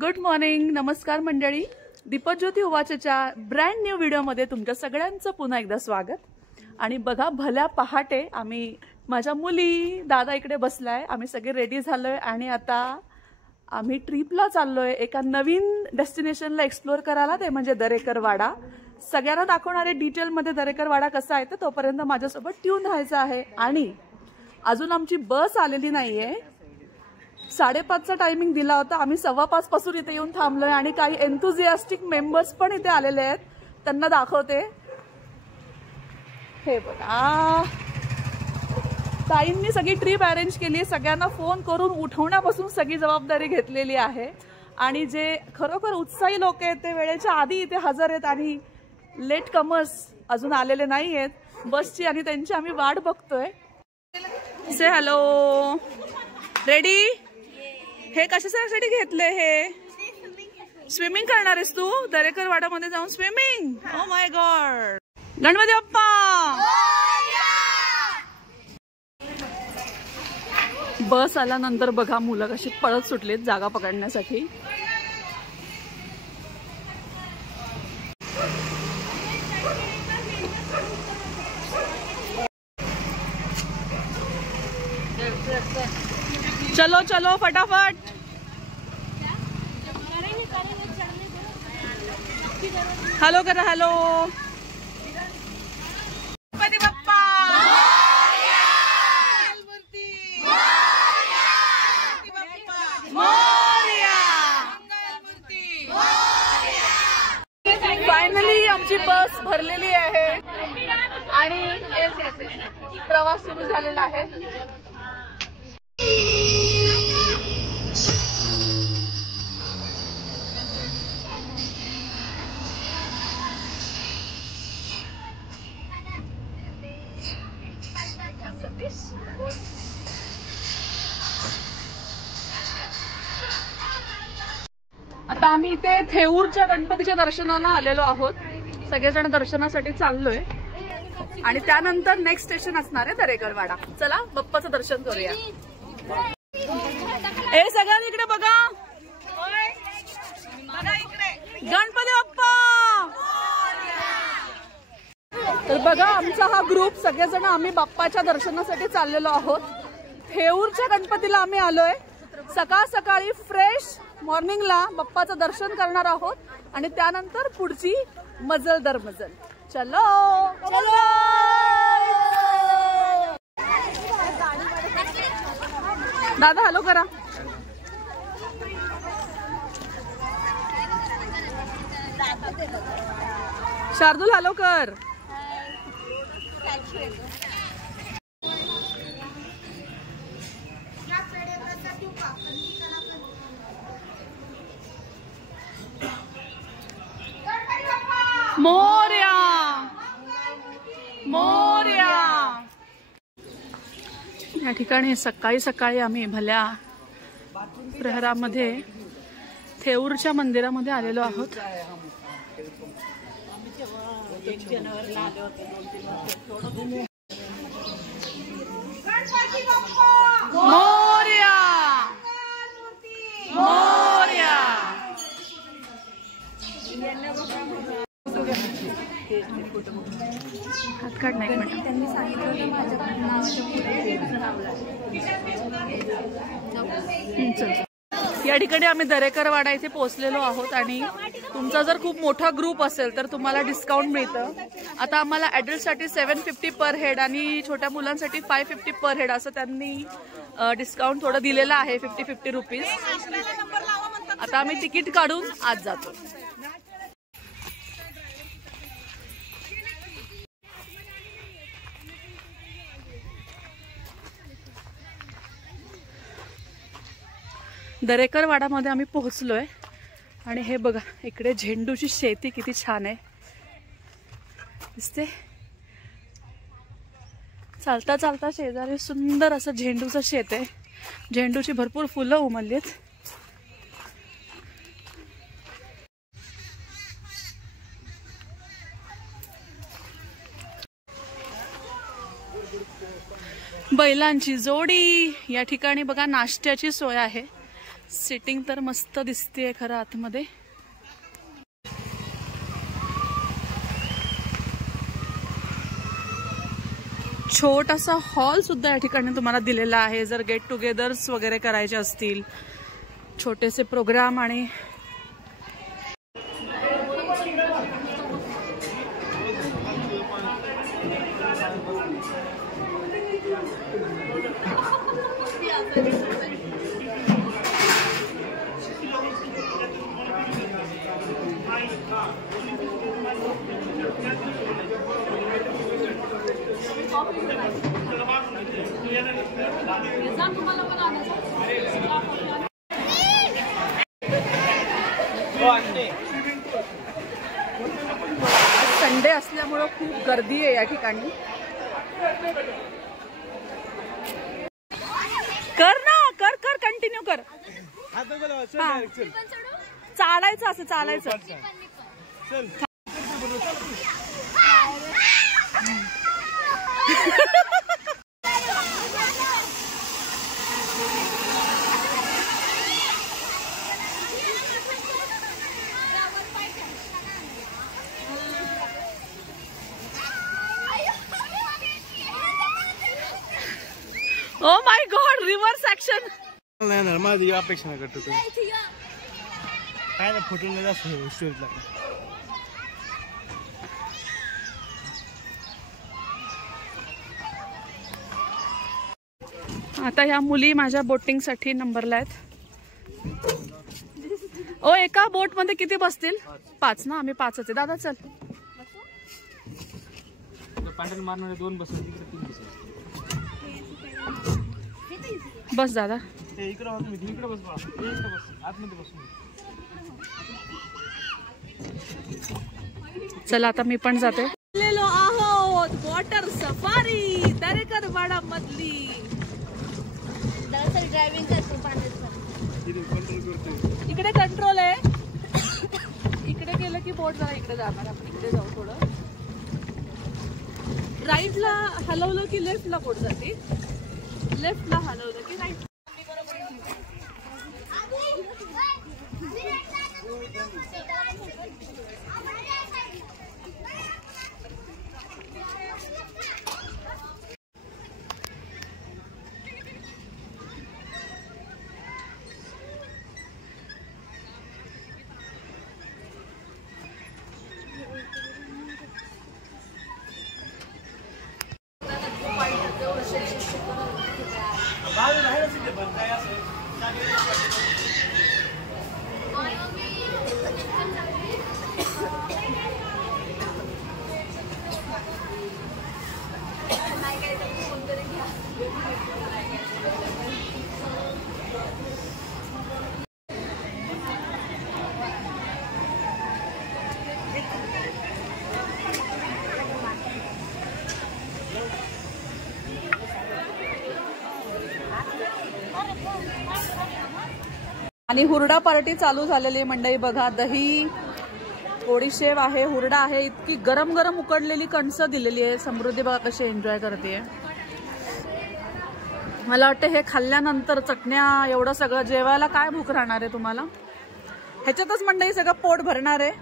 Good morning, नमस्कार मंडळी. Deepjyoti उवाचच्या brand new व्हिडिओमध्ये तुमच्या सगळ्यांचं पुन्हा एकदा स्वागत. आणि बघा, भल्या पहाटे आम्ही, माझ्या मुली, दादा इकडे बसलाय, आम्ही सगळे रेडी झालोय आणि आता आम्ही ट्रिपला चाललोय, एका नवीन डेस्टिनेशनला एक्सप्लोर करायला. ते म्हणजे दरेकर वाडा. सगळ्यांना दाखवणारे डिटेलमध्ये दरेकर वाडा कसा आहे, तर तोपर्यंत माझ्यासोबत ट्यून राहायचं आहे. आणि अजून आमची बस आलेली नाहीये. 5:30चा टायमिंग दिला होता, आम्ही 5:15 पासून इथे येऊन थांबलोय आणि काही एन्थुझियास्टिक मेंबर्स पण इथे आलेले आहेत, त्यांना दाखवते. हे बघा, ताईंनी सगळी ट्रिप अरेंज केली, सगळ्यांना फोन करून उठवण्यापासून सगळी जबाबदारी घेतलेली आहे. आणि जे खरोखर उत्साही लोक आहेत ते वेळेच्या आधी इथे हजर आहेत आणि लेट कमर्स अजून आलेले नाही आहेत बसची, आणि त्यांची आम्ही वाट बघतोय. से हॅलो, रेडी? हे कशासाठी घेतले? हे स्विमिंग करणार आहेस तू दरेकर वाड्यामध्ये जाऊन? Swimming? Oh my God. Ganpati Bappa. Bus आल्यानंतर बघा मुलं कशी पळत सुटलीत जागा पकडण्यासाठी. चलो चलो फटाफट. हॅलो करा, हॅलो. गणपती बाप्पा. फायनली आमची बस भरलेली आहे आणि प्रवास सुरू झालेला आहे. आता आम्ही इथे थेऊरच्या गणपतीच्या दर्शनाला आलेलो आहोत. सगळेजण दर्शनासाठी चाललोय आणि त्यानंतर नेक्स्ट स्टेशन असणार आहे दरेकर वाडा. चला बाप्पाचं दर्शन करूया. ए सगळ्यांनी इकडे बघा, गणपती बाप्पा. तर बघा, आमचा हा ग्रुप सगळेजण आम्ही बाप्पाच्या दर्शनासाठी चाललेलो आहोत. थेऊरच्या गणपतीला आम्ही आलोय. सकाळ सकाळी फ्रेश मॉर्निंगला बाप्पाचं दर्शन करणार आहोत आणि त्यानंतर पुढची मजल दर मजल. चलो चलो. दादा हॅलो करा. शार्दुल हॅलो कर. मोरया मोरया. या ठिकाणी सकाळी सकाळी आम्ही भल्या प्रहरामध्ये थेऊरच्या मंदिरामध्ये आलेलो आहोत. मोरया मोरया. हात काढ नाही मिनिट. या ठिकाणी आम्ही दरेकर वाडा इथे पोहोचलेलो आहोत आणि तुमचा जर खूप मोठा ग्रुप असेल तर तुम्हाला डिस्काउंट मिळतं. आता आम्हाला ॲडल्टसाठी 750 पर हेड आणि छोट्या मुलांसाठी 550 पर हेड असं त्यांनी डिस्काउंट थोडं दिलेलं आहे, 50-50 रुपीज. आता आम्ही तिकीट काढून आज जातो. दरेकर वाडामध्ये आम्ही पोहोचलोय आणि हे बघा, इकडे झेंडूची शेती किती छान आहे दिसते. चालता चालता शेजारी सुंदर असं झेंडूचं शेत आहे. झेंडूची भरपूर फुलं उमललीत. बैलांची जोडी. या ठिकाणी बघा नाश्त्याची सोय आहे. सिटिंग तर मस्त दिसतेय खरं आतमध्ये. छोटासा हॉल सुद्धा या ठिकाणी तुम्हाला दिलेला आहे जर गेट टुगेदर्स वगैरे करायचे असतील, छोटेसे प्रोग्राम. आणि संडे असल्यामुळे खूप गर्दी आहे या ठिकाणी. कर ना, कर कर कंटिन्यू कर. चालायचं असं चालायचं. ओ माय गॉड, रिव्हर्स ऍक्शन. नाही ना, माझी अपेक्षा नाही करतो काय ना, फोटो नाही जास्त स्टोरीला. आता ह्या मुली माझ्या बोटिंग साठी नंबरला आहेत. ओ एका बोट मध्ये किती बसतील? 5 ना, आम्ही 5च आहे. दादा चल. पॅन्डल मारणारे 2 बसतील, तिकडे 3 बसतील. बस दादा. इकडे बस, इकडे बस बा, इकडे बस, आतमध्ये बस. चला आता मी पण जाते. आलेलो आहोत वॉटर सफारी दरेकर वाडा मधली. ड्रायव्हिंग इकडे कंट्रोल आहे. इकडे गेलं की बोट जरा इकडे जाणार. आपण इकडे जाऊ. थोडं राईटला हलवलं की लेफ्टला बोट जाते. लेफ्टला हलवलं की राईट. आणि हुरडा पार्टी चालू झालेली मंडळी. बघा, दही, बडीशेप आहे, हुरडा आहे. इतकी गरम गरम उकडलेली कणसं दिलेली आहे. समृद्धी बघा कशी एन्जॉय करते. मला वाटतं हे खाल्ल्यानंतर चटण्या एवढं सगळं जेवायला काय भूक राहणार आहे तुम्हाला. ह्याच्यातच मंडळी सगळं पोट भरणार आहे.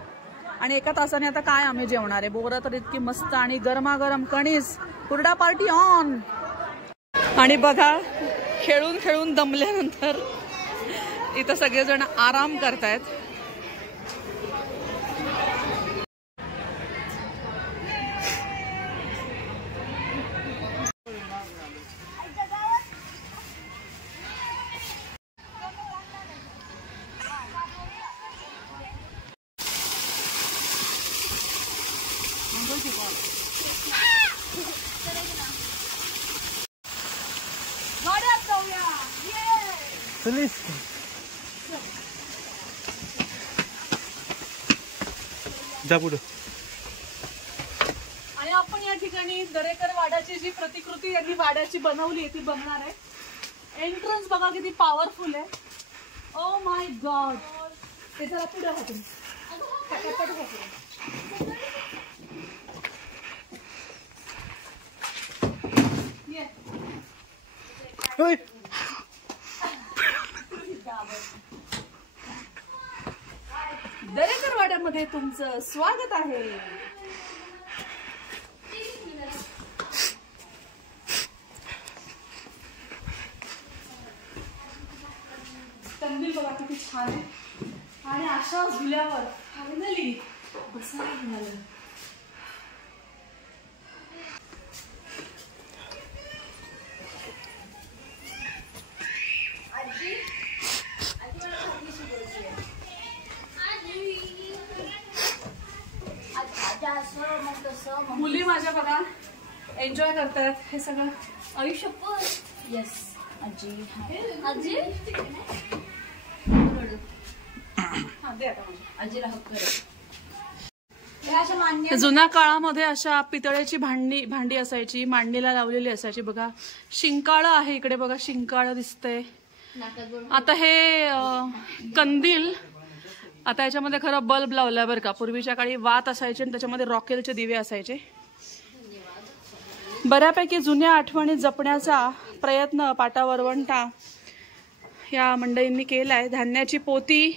आणि एका तासाने आता काय आम्ही जेवणार आहे. बोरं तर इतकी मस्त आणि गरमागरम कणीस. हुरडा पार्टी ऑन. आणि बघा, खेळून खेळून दमल्यानंतर इथं सगळेजण आराम करतायत. जा पुढे. आणि आपण या ठिकाणी दरेकर वाड्याची जी प्रतिकृती यांनी वाड्याची बनवली आहे ती बघणार आहे. एंट्रन्स बघा किती पॉवरफुल आहे. ओ माय गॉड. ते जरा पुढे होते. दरेकर वाड्यामध्ये तुमचं स्वागत आहे. कंदील बघा किती छान आहे आणि अशा झुल्यावर फायनली बसायला मिळालं. मुली माझ्या बघा एन्जॉय करतात हे सगळं. आयुष्य येस आजी आजी आजीला हक्क आहे. जुन्या काळामध्ये अशा पितळेची भांडी असायची, मांडणीला लावलेली असायची बघा. शिंकाळं आहे इकडे बघा, शिंकाळं दिसतंय. आता हे कंदील आता याच्यामध्ये खरं बल्ब लावलाय बरं का. पूर्वीच्या काळी वात असायचे आणि त्याच्यामध्ये रॉकेलचे दिवे असायचे. बऱ्यापैकी जुन्या आठवणी जपण्याचा प्रयत्न पाटा वरवंटा या मंडळींनी केलाय. धान्याची पोती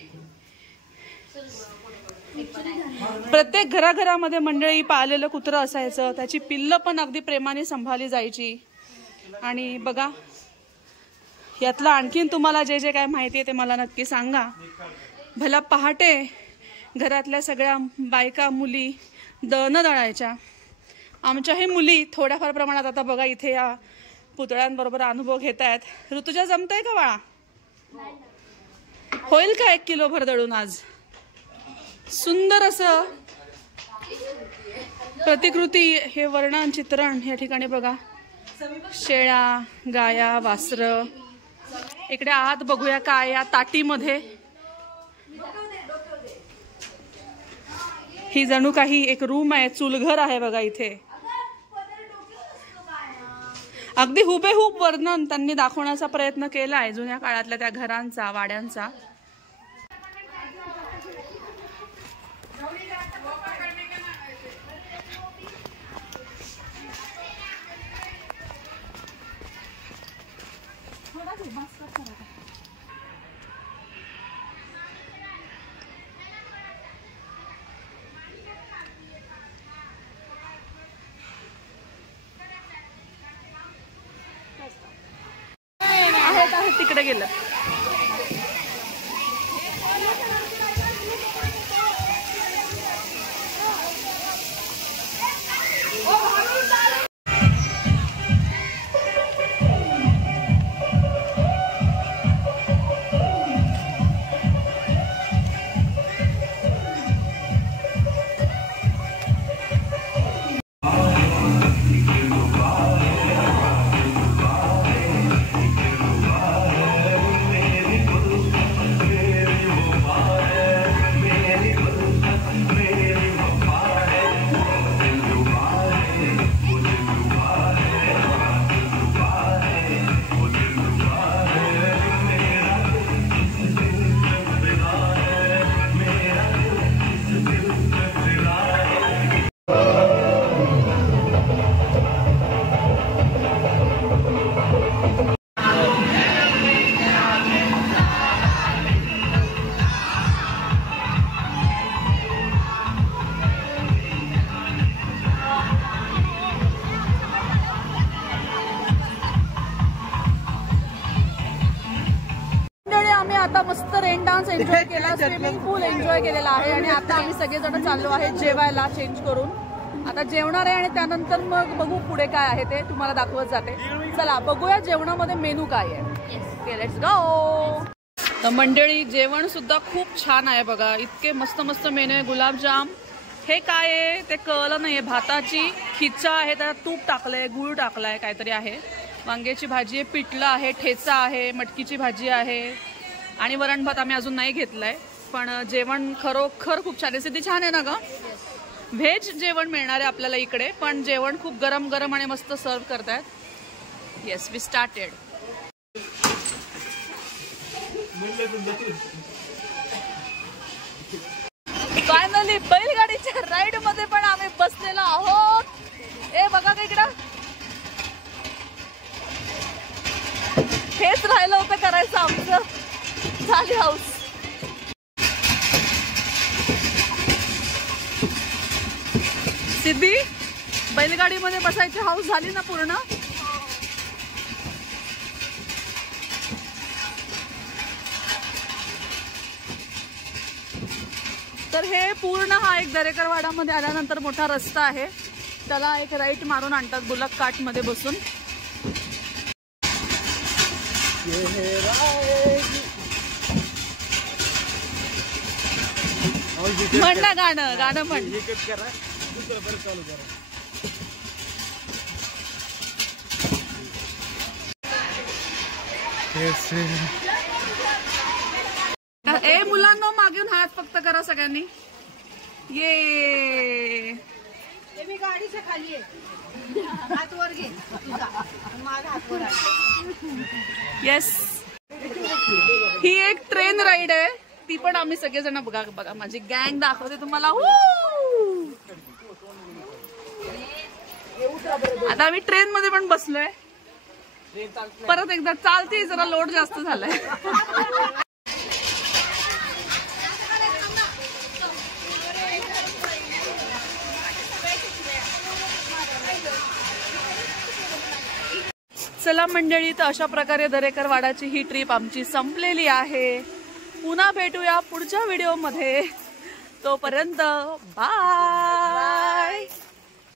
प्रत्येक घराघरामध्ये मंडळी पाळलेलं कुत्रं असायचं. त्याची पिल्लं पण अगदी प्रेमाने सांभाळली जायची. आणि बघा यातलं आणखीन तुम्हाला जे जे काय माहिती आहे ते मला नक्की सांगा. भला पहाटे घरातल्या सगळ्या बायका मुली दळणं दळायच्या. आमच्याही मुली थोड्याफार प्रमाणात आता बघा इथे या पुतळ्यांबरोबर अनुभव घेत आहेत. ऋतुजा जमतंय का बाळा? होईल का 1 किलो भर दळून आज? सुंदर असं प्रतिकृती हे वर्णन चित्रण या ठिकाणी बघा. शेळ्या गाया वासरं. इकडे आत बघूया काय या ताटीमध्ये. ही जणू काही एक रूम आहे, चुलघर आहे बघा इथे. अगदी हुबेहूब वर्णन त्यांनी दाखवण्याचा प्रयत्न केलाय जुन्या काळातल्या त्या घरांचा, वाड्यांचा. आहेत तिकडे गेलं. आता मस्त रेन डान्स एन्जॉय केला, स्विमिंग पूल एन्जॉय केलेला आहे आणि आता आम्ही सगळेजण चाललो आहे जेवायला चेंज करून. आता जेवणार आहे आणि त्यानंतर मग बघू पुढे काय आहे ते तुम्हाला दाखवत जाते. चला बघूया जेवणामध्ये मेनू काय आहे. Let's go. तर मंडळी जेवण सुद्धा खूप छान आहे बघा. इतके मस्त मस्त मेनू आहे. गुलाबजाम हे काय आहे ते कळलं नाहीये. भाताची खिचा आहे, त्यात तूप टाकलंय, गुळ टाकलाय, काहीतरी आहे. वांग्याची भाजी आहे, पिठलं आहे, ठेचा आहे, मटकीची भाजी आहे आणि वरण भात आम्ही अजून नाही घेतलाय. पण जेवण खरोखर खूप छान आहे. सिद्धी छान आहे ना ग? व्हेज जेवण मिळणार आहे आपल्याला इकडे, पण जेवण खूप गरम गरम आणि मस्त सर्व करतायत. Yes we started. फायनली बैलगाडीच्या राईड मध्ये पण आम्ही बसलेलो आहोत. ए बघा का इकडं, हेच राहिलं होतं करायचं आमचं. झाली हाऊस. सिद्धी, बैलगाडीमध्ये बसायची हाऊस झाली ना पूर्ण? तर हे पूर्ण हा एक दरेकरवाडामध्ये आल्यानंतर मोठा रस्ता आहे, त्याला एक राईट मारून आणतात बुलक काट मध्ये बसून. म्हण ना गाणं, गाणं म्हण. ए मुलांना मागून हात फक्त करा सगळ्यांनी. ये मी गाडीच्या खाली आहे, हात वर घे तुझा, माझा हात वर आहे. येस, ही एक ट्रेन राईड आहे, ती पण आम्ही सगळेजण बघा. बघा माझी गँग दाखवते तुम्हाला. आता आम्ही ट्रेन मध्ये पण बसलोय. परत एकदा चालते, जरा लोड जास्त झालाय. चला मंडळी, तर अशा प्रकारे दरेकरवाडाची ही ट्रिप आमची संपलेली आहे. पुन्हा भेटूया पुढच्या व्हिडिओ मध्ये. तोपर्यंत बाय.